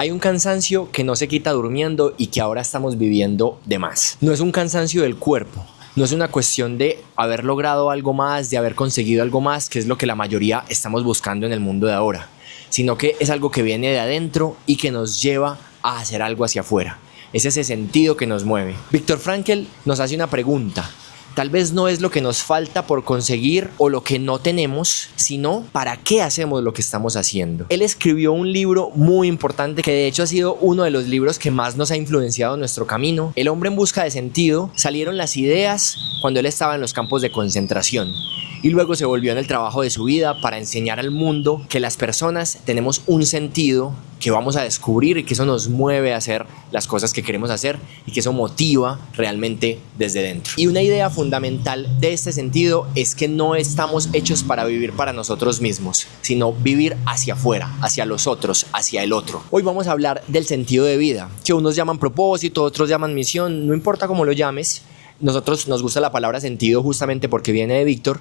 Hay un cansancio que no se quita durmiendo y que ahora estamos viviendo de más. No es un cansancio del cuerpo, no es una cuestión de haber logrado algo más, de haber conseguido algo más, que es lo que la mayoría estamos buscando en el mundo de ahora, sino que es algo que viene de adentro y que nos lleva a hacer algo hacia afuera. Es ese sentido que nos mueve. Viktor Frankl nos hace una pregunta. Tal vez no es lo que nos falta por conseguir o lo que no tenemos, sino para qué hacemos lo que estamos haciendo. Él escribió un libro muy importante que de hecho ha sido uno de los libros que más nos ha influenciado en nuestro camino. El hombre en busca de sentido. Salieron las ideas cuando él estaba en los campos de concentración y luego se volvió en el trabajo de su vida para enseñar al mundo que las personas tenemos un sentido que vamos a descubrir y que eso nos mueve a hacer las cosas que queremos hacer y que eso motiva realmente desde dentro. Y una idea fundamental de este sentido es que no estamos hechos para vivir para nosotros mismos, sino vivir hacia afuera, hacia los otros, hacia el otro. Hoy vamos a hablar del sentido de vida, que unos llaman propósito, otros llaman misión, no importa cómo lo llames. Nosotros nos gusta la palabra sentido justamente porque viene de Víctor,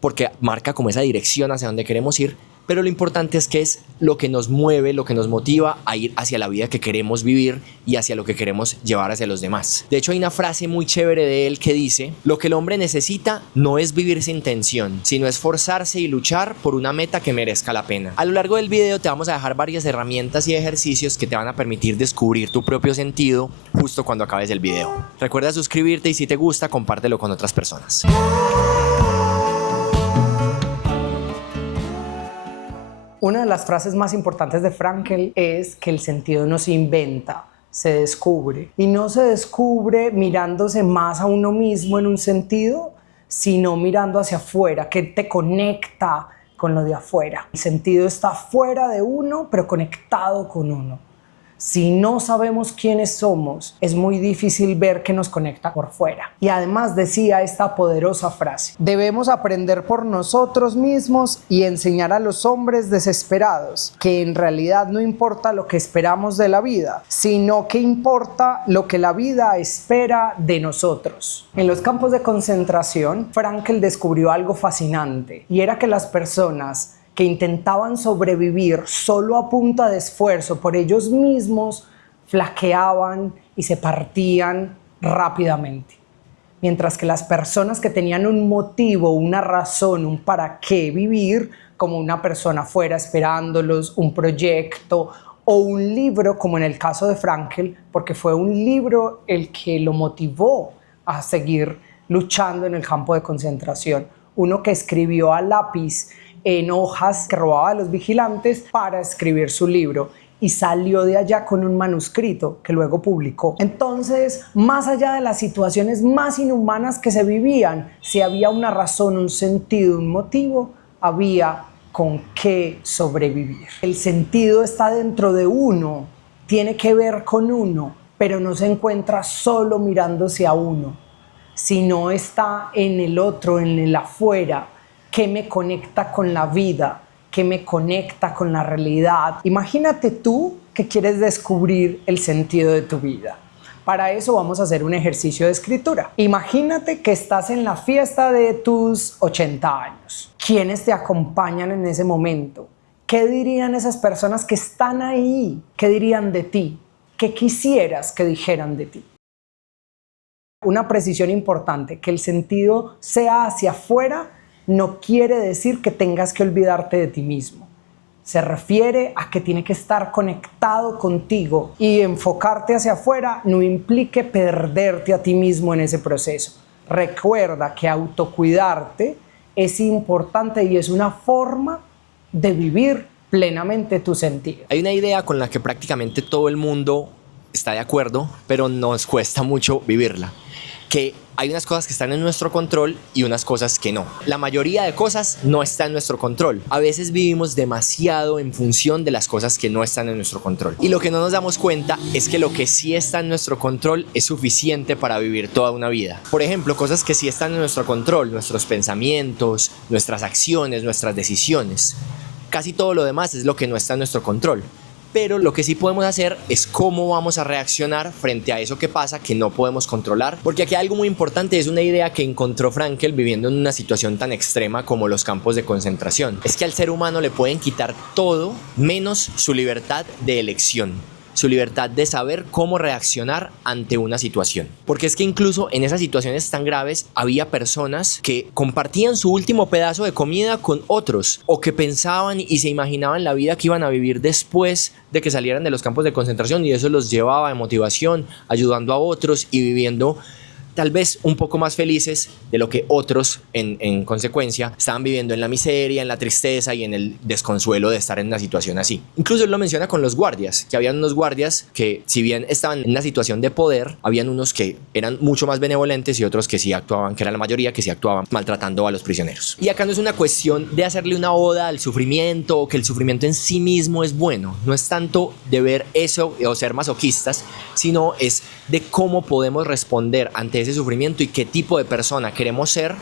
porque marca como esa dirección hacia donde queremos ir, pero lo importante es que es lo que nos mueve, lo que nos motiva a ir hacia la vida que queremos vivir y hacia lo que queremos llevar hacia los demás. De hecho, hay una frase muy chévere de él que dice: lo que el hombre necesita no es vivir sin tensión, sino esforzarse y luchar por una meta que merezca la pena. A lo largo del video te vamos a dejar varias herramientas y ejercicios que te van a permitir descubrir tu propio sentido justo cuando acabes el video. Recuerda suscribirte y si te gusta, compártelo con otras personas. Una de las frases más importantes de Frankl es que el sentido no se inventa, se descubre. Y no se descubre mirándose más a uno mismo en un sentido, sino mirando hacia afuera, que te conecta con lo de afuera. El sentido está fuera de uno, pero conectado con uno. Si no sabemos quiénes somos, es muy difícil ver qué nos conecta por fuera. Y además decía esta poderosa frase: debemos aprender por nosotros mismos y enseñar a los hombres desesperados que en realidad no importa lo que esperamos de la vida, sino que importa lo que la vida espera de nosotros. En los campos de concentración, Frankl descubrió algo fascinante, y era que las personas que intentaban sobrevivir solo a punta de esfuerzo por ellos mismos, flaqueaban y se partían rápidamente. Mientras que las personas que tenían un motivo, una razón, un para qué vivir, como una persona fuera esperándolos, un proyecto o un libro, como en el caso de Frankl, porque fue un libro el que lo motivó a seguir luchando en el campo de concentración. Uno que escribió a lápiz en hojas que robaba de los vigilantes para escribir su libro, y salió de allá con un manuscrito que luego publicó. Entonces, más allá de las situaciones más inhumanas que se vivían, si había una razón, un sentido, un motivo, había con qué sobrevivir. El sentido está dentro de uno, tiene que ver con uno, pero no se encuentra solo mirándose a uno, sino está en el otro, en el afuera. ¿Qué me conecta con la vida? ¿Qué me conecta con la realidad? Imagínate tú que quieres descubrir el sentido de tu vida. Para eso vamos a hacer un ejercicio de escritura. Imagínate que estás en la fiesta de tus 80 años. ¿Quiénes te acompañan en ese momento? ¿Qué dirían esas personas que están ahí? ¿Qué dirían de ti? ¿Qué quisieras que dijeran de ti? Una precisión importante: que el sentido sea hacia afuera no quiere decir que tengas que olvidarte de ti mismo. Se refiere a que tiene que estar conectado contigo, y enfocarte hacia afuera no implique perderte a ti mismo en ese proceso. Recuerda que autocuidarte es importante y es una forma de vivir plenamente tu sentido. Hay una idea con la que prácticamente todo el mundo está de acuerdo, pero nos cuesta mucho vivirla. Que hay unas cosas que están en nuestro control y unas cosas que no. La mayoría de cosas no está en nuestro control. A veces vivimos demasiado en función de las cosas que no están en nuestro control. Y lo que no nos damos cuenta es que lo que sí está en nuestro control es suficiente para vivir toda una vida. Por ejemplo, cosas que sí están en nuestro control: nuestros pensamientos, nuestras acciones, nuestras decisiones. Casi todo lo demás es lo que no está en nuestro control. Pero lo que sí podemos hacer es cómo vamos a reaccionar frente a eso que pasa que no podemos controlar. Porque aquí hay algo muy importante, es una idea que encontró Frankl viviendo en una situación tan extrema como los campos de concentración. Es que al ser humano le pueden quitar todo menos su libertad de elección. su libertad de saber cómo reaccionar ante una situación. Porque es que incluso en esas situaciones tan graves había personas que compartían su último pedazo de comida con otros, o que pensaban y se imaginaban la vida que iban a vivir después de que salieran de los campos de concentración, y eso los llevaba de motivación, ayudando a otros y viviendo tal vez un poco más felices de lo que otros en consecuencia estaban viviendo en la miseria, en la tristeza y en el desconsuelo de estar en una situación así. Incluso él lo menciona con los guardias, que habían unos guardias que, si bien estaban en una situación de poder, habían unos que eran mucho más benevolentes y otros que sí actuaban, que era la mayoría, que sí actuaban maltratando a los prisioneros. Y acá no es una cuestión de hacerle una oda al sufrimiento, o que el sufrimiento en sí mismo es bueno, no es tanto de ver eso o ser masoquistas, sino es de cómo podemos responder ante ese sufrimiento y qué tipo de persona queremos ser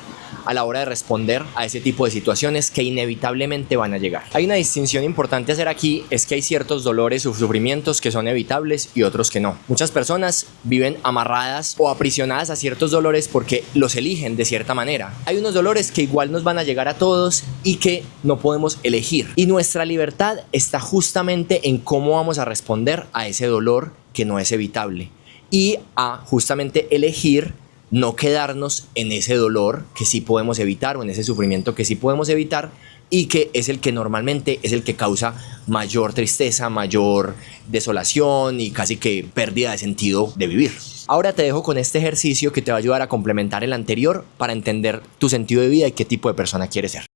a la hora de responder a ese tipo de situaciones que inevitablemente van a llegar. Hay una distinción importante a hacer aquí, es que hay ciertos dolores o sufrimientos que son evitables y otros que no. Muchas personas viven amarradas o aprisionadas a ciertos dolores porque los eligen de cierta manera. Hay unos dolores que igual nos van a llegar a todos y que no podemos elegir. Y nuestra libertad está justamente en cómo vamos a responder a ese dolor que no es evitable, y a justamente elegir no quedarnos en ese dolor que sí podemos evitar, o en ese sufrimiento que sí podemos evitar, y que es el que normalmente es el que causa mayor tristeza, mayor desolación y casi que pérdida de sentido de vivir. Ahora te dejo con este ejercicio que te va a ayudar a complementar el anterior para entender tu sentido de vida y qué tipo de persona quieres ser.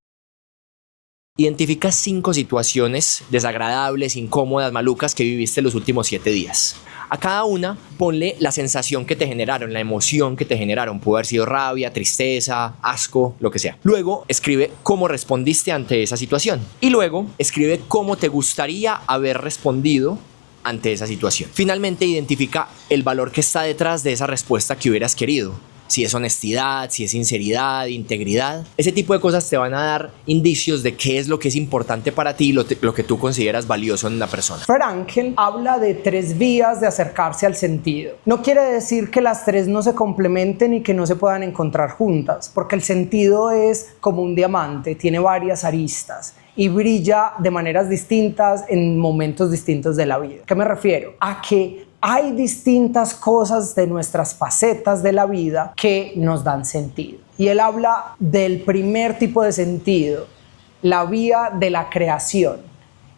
Identifica 5 situaciones desagradables, incómodas, malucas que viviste los últimos 7 días. A cada una ponle la sensación que te generaron, la emoción que te generaron. Pudo haber sido rabia, tristeza, asco, lo que sea. Luego escribe cómo respondiste ante esa situación. Y luego escribe cómo te gustaría haber respondido ante esa situación. Finalmente identifica el valor que está detrás de esa respuesta que hubieras querido. Si es honestidad, si es sinceridad, integridad. Ese tipo de cosas te van a dar indicios de qué es lo que es importante para ti, lo que tú consideras valioso en una persona. Frankl habla de 3 vías de acercarse al sentido. No quiere decir que las 3 no se complementen y que no se puedan encontrar juntas, porque el sentido es como un diamante, tiene varias aristas y brilla de maneras distintas en momentos distintos de la vida. ¿Qué me refiero? A que hay distintas cosas de nuestras facetas de la vida que nos dan sentido. Y él habla del primer tipo de sentido, la vía de la creación.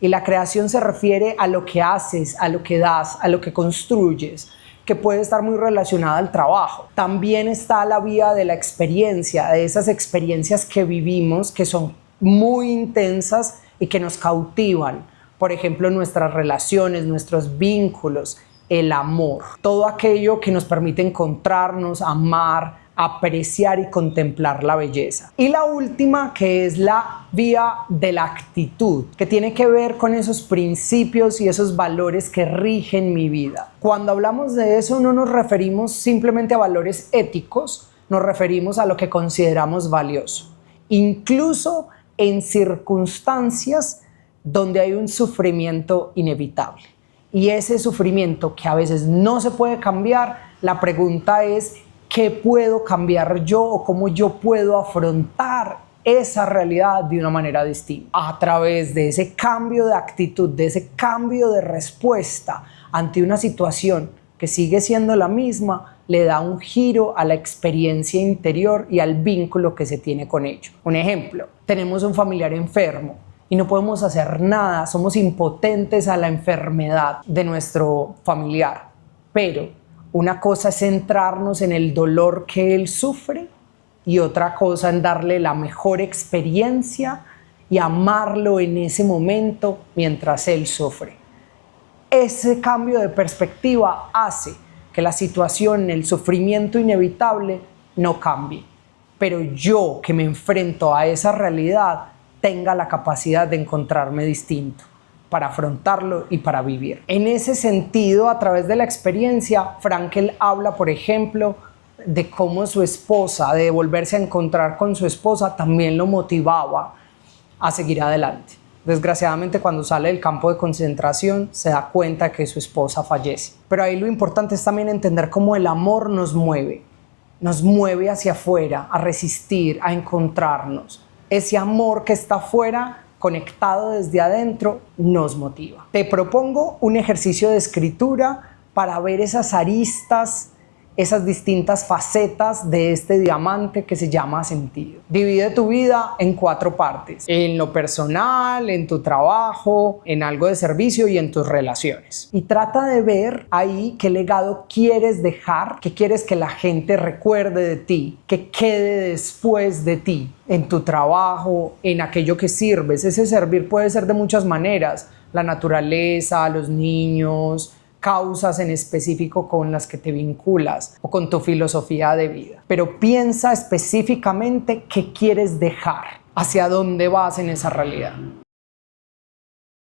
Y la creación se refiere a lo que haces, a lo que das, a lo que construyes, que puede estar muy relacionada al trabajo. También está la vía de la experiencia, de esas experiencias que vivimos, que son muy intensas y que nos cautivan. Por ejemplo, nuestras relaciones, nuestros vínculos, el amor, todo aquello que nos permite encontrarnos, amar, apreciar y contemplar la belleza. Y la última, que es la vía de la actitud, que tiene que ver con esos principios y esos valores que rigen mi vida. Cuando hablamos de eso no nos referimos simplemente a valores éticos, nos referimos a lo que consideramos valioso, incluso en circunstancias donde hay un sufrimiento inevitable. Y ese sufrimiento que a veces no se puede cambiar, la pregunta es ¿qué puedo cambiar yo o cómo yo puedo afrontar esa realidad de una manera distinta? A través de ese cambio de actitud, de ese cambio de respuesta ante una situación que sigue siendo la misma, le da un giro a la experiencia interior y al vínculo que se tiene con ello. Un ejemplo, tenemos un familiar enfermo y no podemos hacer nada, somos impotentes a la enfermedad de nuestro familiar. Pero una cosa es centrarnos en el dolor que él sufre y otra cosa en darle la mejor experiencia y amarlo en ese momento mientras él sufre. Ese cambio de perspectiva hace que la situación, el sufrimiento inevitable no cambie. Pero yo que me enfrento a esa realidad tenga la capacidad de encontrarme distinto para afrontarlo y para vivir. En ese sentido, a través de la experiencia, Frankl habla, por ejemplo, de cómo su esposa, de volverse a encontrar con su esposa, también lo motivaba a seguir adelante. Desgraciadamente, cuando sale del campo de concentración, se da cuenta que su esposa fallece. Pero ahí lo importante es también entender cómo el amor nos mueve hacia afuera, a resistir, a encontrarnos. Ese amor que está afuera conectado desde adentro, nos motiva. Te propongo un ejercicio de escritura para ver esas aristas, esas distintas facetas de este diamante que se llama sentido. Divide tu vida en 4 partes: en lo personal, en tu trabajo, en algo de servicio y en tus relaciones. Y trata de ver ahí qué legado quieres dejar, qué quieres que la gente recuerde de ti, que quede después de ti, en tu trabajo, en aquello que sirves. Ese servir puede ser de muchas maneras: la naturaleza, los niños, causas en específico con las que te vinculas o con tu filosofía de vida. Pero piensa específicamente qué quieres dejar, hacia dónde vas en esa realidad.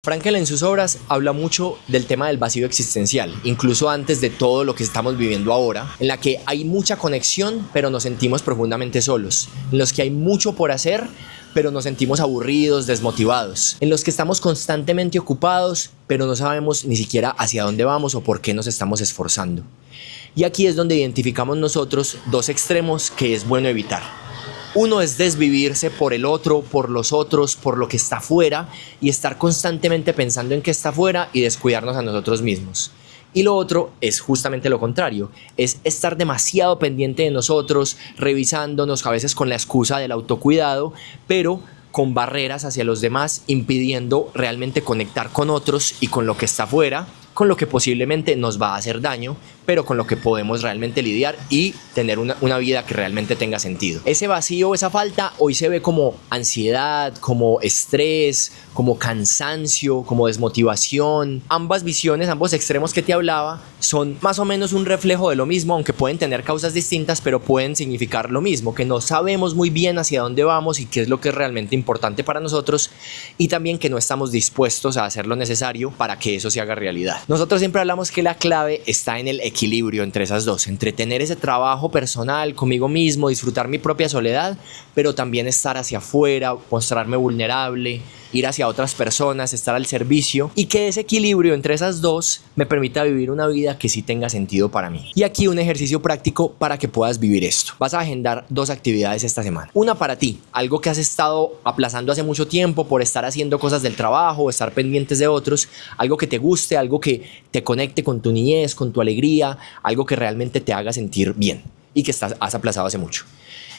Frankl en sus obras habla mucho del tema del vacío existencial, incluso antes de todo lo que estamos viviendo ahora, en la que hay mucha conexión, pero nos sentimos profundamente solos, en los que hay mucho por hacer, pero nos sentimos aburridos, desmotivados, en los que estamos constantemente ocupados, pero no sabemos ni siquiera hacia dónde vamos o por qué nos estamos esforzando. Y aquí es donde identificamos nosotros 2 extremos que es bueno evitar. Uno es desvivirse por el otro, por los otros, por lo que está afuera y estar constantemente pensando en qué está afuera y descuidarnos a nosotros mismos. Y lo otro es justamente lo contrario, es estar demasiado pendiente de nosotros, revisándonos a veces con la excusa del autocuidado, pero con barreras hacia los demás, impidiendo realmente conectar con otros y con lo que está afuera, con lo que posiblemente nos va a hacer daño, pero con lo que podemos realmente lidiar y tener una vida que realmente tenga sentido. Ese vacío, esa falta, hoy se ve como ansiedad, como estrés, como cansancio, como desmotivación. Ambas visiones, ambos extremos que te hablaba, son más o menos un reflejo de lo mismo, aunque pueden tener causas distintas, pero pueden significar lo mismo, que no sabemos muy bien hacia dónde vamos y qué es lo que es realmente importante para nosotros, y también que no estamos dispuestos a hacer lo necesario para que eso se haga realidad. Nosotros siempre hablamos que la clave está en el equilibrio entre esas dos, entre tener ese trabajo personal conmigo mismo, disfrutar mi propia soledad, pero también estar hacia afuera, mostrarme vulnerable, ir hacia otras personas, estar al servicio, y que ese equilibrio entre esas dos me permita vivir una vida que sí tenga sentido para mí. Y aquí un ejercicio práctico para que puedas vivir esto. Vas a agendar 2 actividades esta semana. Una para ti, algo que has estado aplazando hace mucho tiempo por estar haciendo cosas del trabajo o estar pendientes de otros, algo que te guste, algo que te conecte con tu niñez, con tu alegría, algo que realmente te haga sentir bien y que has aplazado hace mucho.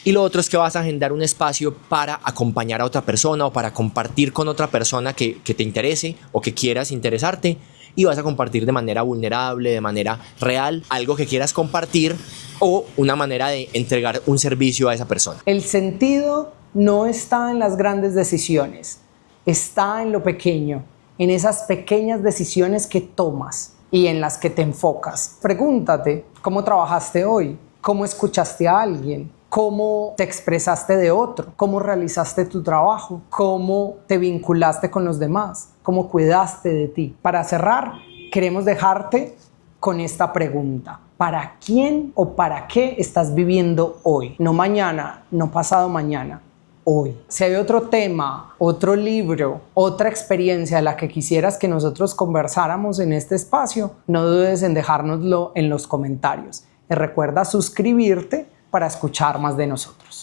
Y lo otro es que vas a agendar un espacio para acompañar a otra persona o para compartir con otra persona que te interese o que quieras interesarte, y vas a compartir de manera vulnerable, de manera real, algo que quieras compartir o una manera de entregar un servicio a esa persona. El sentido no está en las grandes decisiones, está en lo pequeño, en esas pequeñas decisiones que tomas y en las que te enfocas. Pregúntate, ¿cómo trabajaste hoy? ¿Cómo escuchaste a alguien? ¿Cómo te expresaste de otro? ¿Cómo realizaste tu trabajo? ¿Cómo te vinculaste con los demás? ¿Cómo cuidaste de ti? Para cerrar, queremos dejarte con esta pregunta: ¿para quién o para qué estás viviendo hoy? No mañana, no pasado mañana, hoy. Si hay otro tema, otro libro, otra experiencia de la que quisieras que nosotros conversáramos en este espacio, no dudes en dejárnoslo en los comentarios. Y recuerda suscribirte para escuchar más de nosotros.